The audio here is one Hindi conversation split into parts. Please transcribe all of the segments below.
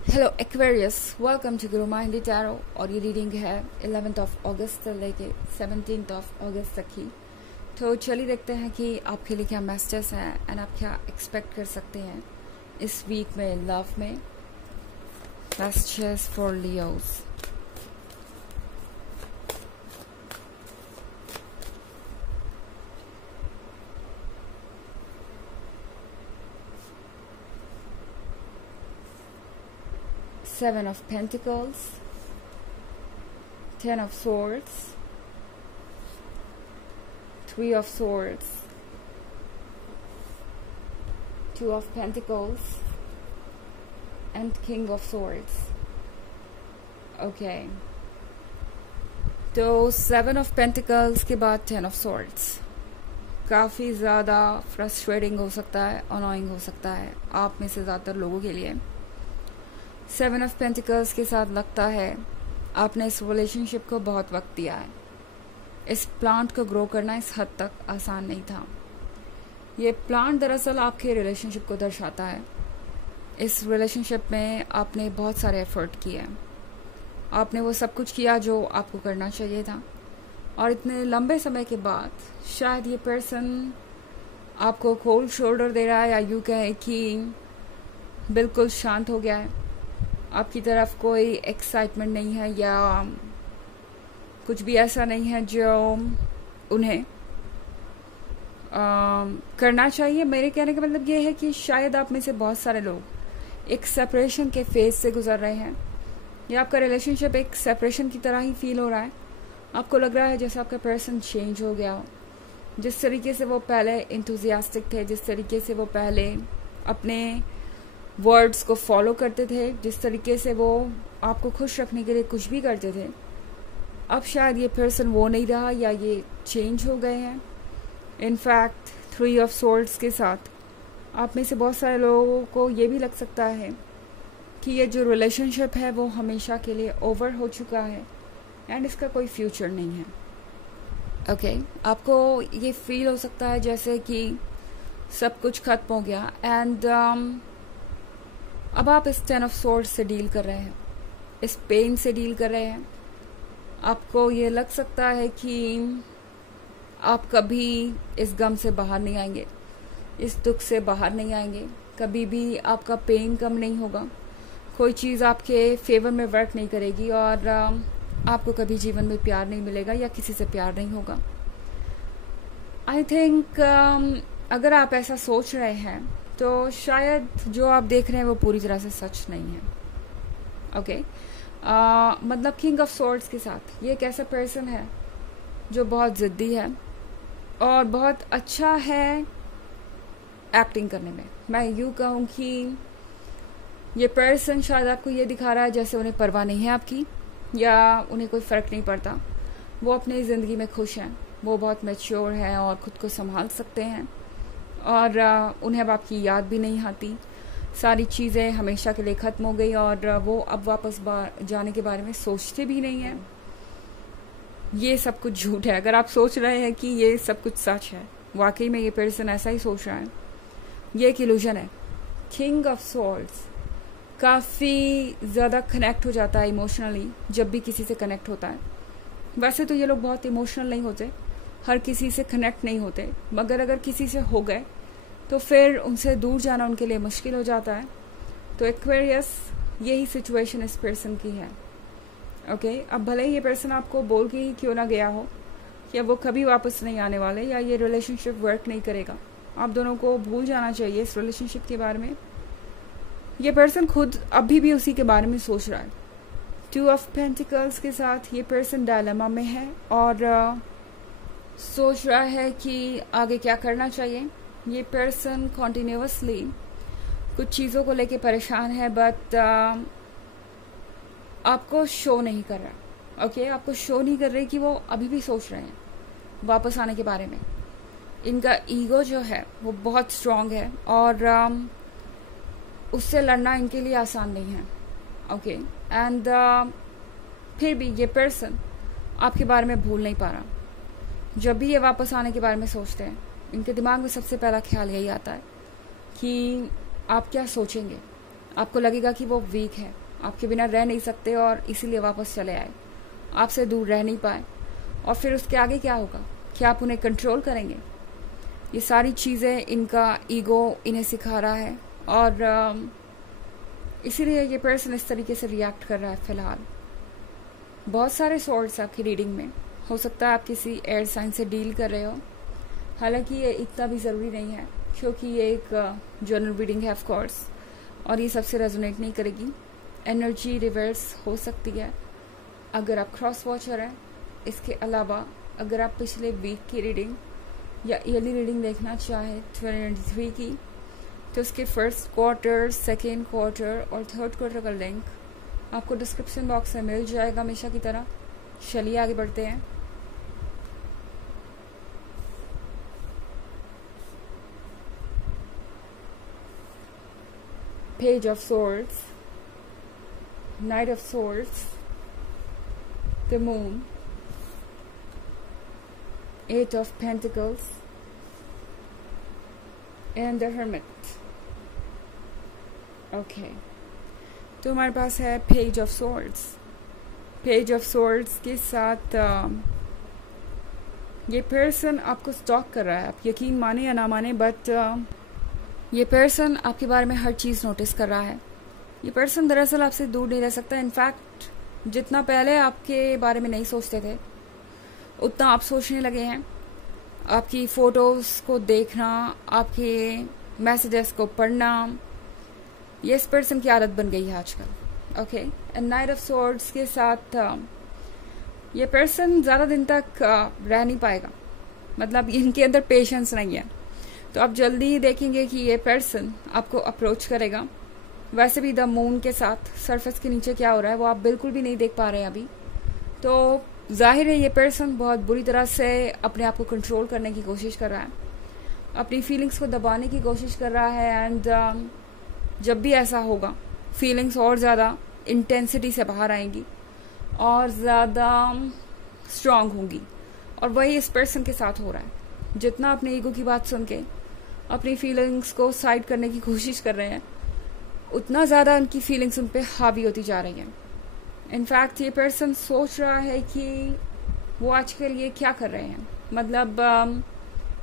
Hello Aquarius, welcome to Guru माइंडी tarot. और ये रीडिंग है 11 अगस्त से लेके 17 अगस्त तक की। तो चलिए देखते हैं कि आपके लिए क्या मैसेजेस हैं एंड आप क्या एक्सपेक्ट कर सकते हैं इस वीक में लव में। Messages for Leos. Seven of Pentacles, Ten of Swords, Three of Swords, Two of Pentacles, and King of Swords. Okay. तो Seven of Pentacles के बाद Ten of Swords काफ़ी ज़्यादा फ्रस्ट्रेटिंग हो सकता है, अनोइंग हो सकता है आप में से ज़्यादातर लोगों के लिए। सेवन ऑफ पेंटिकल्स के साथ लगता है आपने इस रिलेशनशिप को बहुत वक्त दिया है। इस प्लांट को ग्रो करना इस हद तक आसान नहीं था। ये प्लांट दरअसल आपके रिलेशनशिप को दर्शाता है। इस रिलेशनशिप में आपने बहुत सारे एफर्ट किए, आपने वो सब कुछ किया जो आपको करना चाहिए था, और इतने लंबे समय के बाद शायद ये पर्सन आपको कोल्ड शोल्डर दे रहा है, या यूँ कहें कि बिल्कुल शांत हो गया है। आपकी तरफ कोई एक्साइटमेंट नहीं है या कुछ भी ऐसा नहीं है जो उन्हें करना चाहिए। मेरे कहने का मतलब ये है कि शायद आप में से बहुत सारे लोग एक सेपरेशन के फेज से गुजर रहे हैं, या आपका रिलेशनशिप एक सेपरेशन की तरह ही फील हो रहा है। आपको लग रहा है जैसे आपका पर्सन चेंज हो गया हो। जिस तरीके से वो पहले इंथुजियास्टिक थे, जिस तरीके से वो पहले अपने वर्ड्स को फॉलो करते थे, जिस तरीके से वो आपको खुश रखने के लिए कुछ भी करते थे, अब शायद ये पर्सन वो नहीं रहा, या ये चेंज हो गए हैं। इनफैक्ट थ्री ऑफ सोर्ड्स के साथ आप में से बहुत सारे लोगों को ये भी लग सकता है कि ये जो रिलेशनशिप है वो हमेशा के लिए ओवर हो चुका है एंड इसका कोई फ्यूचर नहीं है। ओके, आपको ये फील हो सकता है जैसे कि सब कुछ खत्म हो गया एंड अब आप इस टेन ऑफ सोर्ड्स से डील कर रहे हैं, इस पेन से डील कर रहे हैं। आपको ये लग सकता है कि आप कभी इस गम से बाहर नहीं आएंगे, इस दुख से बाहर नहीं आएंगे, कभी भी आपका पेन कम नहीं होगा, कोई चीज़ आपके फेवर में वर्क नहीं करेगी, और आपको कभी जीवन में प्यार नहीं मिलेगा या किसी से प्यार नहीं होगा। आई थिंक अगर आप ऐसा सोच रहे हैं तो शायद जो आप देख रहे हैं वो पूरी तरह से सच नहीं है। ओके, मतलब किंग ऑफ सोर्ड्स के साथ ये एक ऐसा पर्सन है जो बहुत ज़िद्दी है और बहुत अच्छा है एक्टिंग करने में। मैं यूँ कहूँ कि ये पर्सन शायद आपको ये दिखा रहा है जैसे उन्हें परवाह नहीं है आपकी, या उन्हें कोई फ़र्क नहीं पड़ता। वो अपनी ज़िंदगी में खुश हैं, वो बहुत मैच्योर हैं और ख़ुद को संभाल सकते हैं, और उन्हें अब आपकी याद भी नहीं आती। सारी चीज़ें हमेशा के लिए ख़त्म हो गई और वो अब वापस जाने के बारे में सोचते भी नहीं हैं। ये सब कुछ झूठ है। अगर आप सोच रहे हैं कि ये सब कुछ सच है, वाकई में ये पर्सन ऐसा ही सोच रहा है, ये एक इल्यूजन है। किंग ऑफ सोर्ड्स काफ़ी ज़्यादा कनेक्ट हो जाता है इमोशनली जब भी किसी से कनेक्ट होता है। वैसे तो ये लोग बहुत इमोशनल नहीं होते, हर किसी से कनेक्ट नहीं होते, मगर अगर किसी से हो गए तो फिर उनसे दूर जाना उनके लिए मुश्किल हो जाता है। तो एक्वेरियस, यही सिचुएशन इस पर्सन की है। ओके, अब भले ही ये पर्सन आपको बोल के ही क्यों ना गया हो या वो कभी वापस नहीं आने वाले, या ये रिलेशनशिप वर्क नहीं करेगा, आप दोनों को भूल जाना चाहिए इस रिलेशनशिप के बारे में। ये पर्सन खुद अभी भी उसी के बारे में सोच रहा है। टू ऑफ पेंटिकल्स के साथ ये पर्सन डायलेमा में है और सोच रहा है कि आगे क्या करना चाहिए। ये पर्सन कॉन्टिन्यूसली कुछ चीज़ों को लेके परेशान है, बट आपको शो नहीं कर रहा। ओके, आपको शो नहीं कर रहे कि वो अभी भी सोच रहे हैं वापस आने के बारे में। इनका ईगो जो है वो बहुत स्ट्रांग है और उससे लड़ना इनके लिए आसान नहीं है। ओके, एंड फिर भी ये पर्सन आपके बारे में भूल नहीं पा रहा। जब भी ये वापस आने के बारे में सोचते हैं, इनके दिमाग में सबसे पहला ख्याल यही आता है कि आप क्या सोचेंगे, आपको लगेगा कि वो वीक है, आपके बिना रह नहीं सकते और इसीलिए वापस चले आए, आपसे दूर रह नहीं पाए। और फिर उसके आगे क्या होगा? क्या आप उन्हें कंट्रोल करेंगे? ये सारी चीज़ें इनका ईगो इन्हें सिखा रहा है और इसीलिए ये पर्सन इस तरीके से रिएक्ट कर रहा है फिलहाल। बहुत सारे सॉर्ट्स आपकी रीडिंग में, हो सकता है आप किसी एयर साइन से डील कर रहे हो, हालांकि ये इतना भी ज़रूरी नहीं है क्योंकि ये एक जनरल रीडिंग है ऑफ कोर्स, और ये सबसे रेजोनेट नहीं करेगी। एनर्जी रिवर्स हो सकती है अगर आप क्रॉस वॉचर हैं। इसके अलावा अगर आप पिछले वीक की रीडिंग या ईयरली रीडिंग देखना चाहें 2023 की, तो उसके फर्स्ट क्वार्टर, सेकेंड क्वार्टर और थर्ड क्वार्टर का लिंक आपको डिस्क्रिप्शन बॉक्स में मिल जाएगा हमेशा की तरह। चलिए आगे बढ़ते हैं। Page of Swords, Knight of Swords, the Moon, Eight of Pentacles, and the Hermit. Okay, तो हमारे पास है Page of Swords. Page of Swords के साथ ये पर्सन आपको स्टॉक कर रहा है, आप यकीन माने या ना माने, बट ये पर्सन आपके बारे में हर चीज़ नोटिस कर रहा है। ये पर्सन दरअसल आपसे दूर नहीं रह सकता। इनफैक्ट जितना पहले आपके बारे में नहीं सोचते थे उतना आप सोचने लगे हैं। आपकी फ़ोटोज़ को देखना, आपके मैसेजेस को पढ़ना, ये इस पर्सन की आदत बन गई है आजकल। Okay, and night of swords के साथ ये पर्सन ज़्यादा दिन तक रह नहीं पाएगा, मतलब इनके अंदर पेशेंस नहीं है। तो आप जल्दी ही देखेंगे कि ये पर्सन आपको अप्रोच करेगा। वैसे भी द मून के साथ सरफेस के नीचे क्या हो रहा है वो आप बिल्कुल भी नहीं देख पा रहे हैं अभी। तो जाहिर है ये पर्सन बहुत बुरी तरह से अपने आप को कंट्रोल करने की कोशिश कर रहा है, अपनी फीलिंग्स को दबाने की कोशिश कर रहा है। एंड जब भी ऐसा होगा फीलिंग्स और ज़्यादा इंटेंसिटी से बाहर आएंगी और ज़्यादा स्ट्रांग होंगी, और वही इस पर्सन के साथ हो रहा है। जितना अपने ईगो की बात सुन के अपनी फीलिंग्स को साइड करने की कोशिश कर रहे हैं, उतना ज़्यादा उनकी फीलिंग्स उन पर हावी होती जा रही हैं। इनफैक्ट ये पर्सन सोच रहा है कि वो आजकल ये क्या कर रहे हैं, मतलब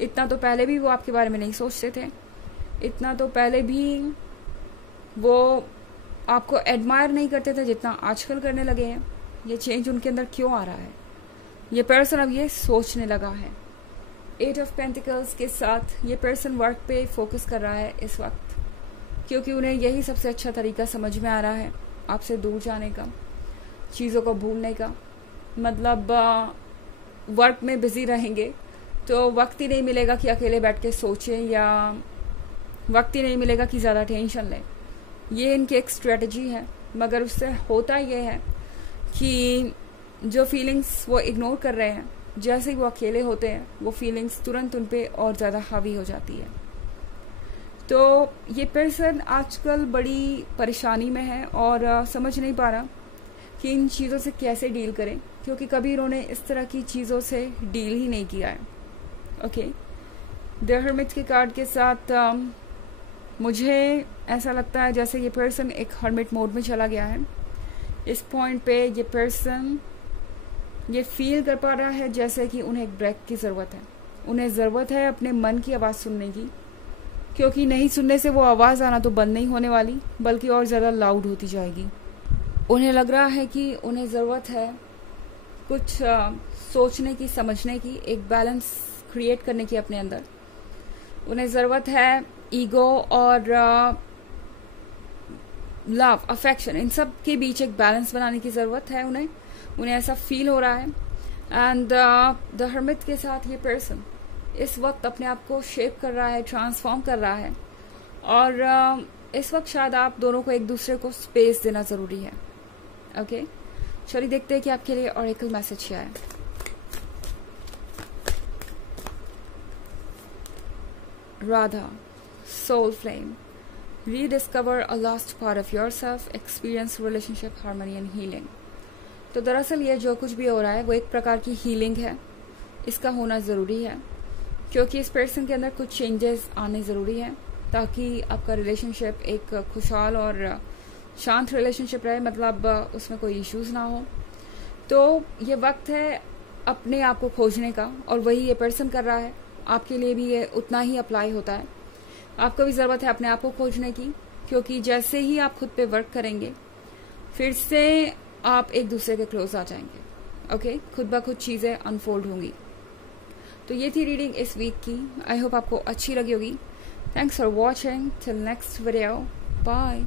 इतना तो पहले भी वो आपके बारे में नहीं सोचते थे, इतना तो पहले भी वो आपको एडमायर नहीं करते थे जितना आजकल करने लगे हैं। ये चेंज उनके अंदर क्यों आ रहा है, ये पर्सन अब ये सोचने लगा है। एट ऑफ पेंटिकल्स के साथ ये पर्सन वर्क पे फोकस कर रहा है इस वक्त, क्योंकि उन्हें यही सबसे अच्छा तरीका समझ में आ रहा है आपसे दूर जाने का, चीज़ों को भूलने का। मतलब वर्क में बिजी रहेंगे तो वक्त ही नहीं मिलेगा कि अकेले बैठ के सोचें, या वक्त ही नहीं मिलेगा कि ज़्यादा टेंशन लें। ये इनकी एक स्ट्रेटजी है, मगर उससे होता ये है कि जो फीलिंग्स वो इग्नोर कर रहे हैं, जैसे ही वो अकेले होते हैं वो फीलिंग्स तुरंत उन पे और ज़्यादा हावी हो जाती है। तो ये पर्सन आजकल बड़ी परेशानी में है और समझ नहीं पा रहा कि इन चीज़ों से कैसे डील करें, क्योंकि कभी उन्होंने इस तरह की चीज़ों से डील ही नहीं किया है। ओके, द हर्मिट के कार्ड के साथ मुझे ऐसा लगता है जैसे ये पर्सन एक हर्मिट मोड में चला गया है। इस पॉइंट पे ये पर्सन ये फील कर पा रहा है जैसे कि उन्हें एक ब्रेक की ज़रूरत है। उन्हें ज़रूरत है अपने मन की आवाज़ सुनने की, क्योंकि नहीं सुनने से वो आवाज़ आना तो बंद नहीं होने वाली, बल्कि और ज़्यादा लाउड होती जाएगी। उन्हें लग रहा है कि उन्हें ज़रूरत है कुछ सोचने की, समझने की, एक बैलेंस क्रिएट करने की अपने अंदर। उन्हें ज़रूरत है ईगो और लव, अफेक्शन, इन सब के बीच एक बैलेंस बनाने की ज़रूरत है उन्हें ऐसा फील हो रहा है। एंड द हर्मिट के साथ ये पर्सन इस वक्त अपने आप को शेप कर रहा है, ट्रांसफॉर्म कर रहा है, और इस वक्त शायद आप दोनों को एक दूसरे को स्पेस देना ज़रूरी है। ओके, चलिए देखते हैं कि आपके लिए ऑरेकल मैसेज क्या है। Radha, soul flame, rediscover a lost part of yourself, experience relationship harmony and healing। तो दरअसल ये जो कुछ भी हो रहा है वो एक प्रकार की हीलिंग है, इसका होना ज़रूरी है, क्योंकि इस पर्सन के अंदर कुछ चेंजेस आने ज़रूरी हैं। ताकि आपका रिलेशनशिप एक खुशहाल और शांत रिलेशनशिप रहे, मतलब उसमें कोई इश्यूज ना हो। तो ये वक्त है अपने आप को खोजने का, और वही ये पर्सन कर रहा है। आपके लिए भी ये उतना ही अप्लाई होता है। आपको भी ज़रूरत है अपने आप को खोजने की, क्योंकि जैसे ही आप खुद पे वर्क करेंगे फिर से आप एक दूसरे के क्लोज आ जाएंगे। ओके, खुद ब खुद चीज़ें अनफोल्ड होंगी। तो ये थी रीडिंग इस वीक की। आई होप आपको अच्छी लगी होगी। Thanks for watching. Till next video, bye.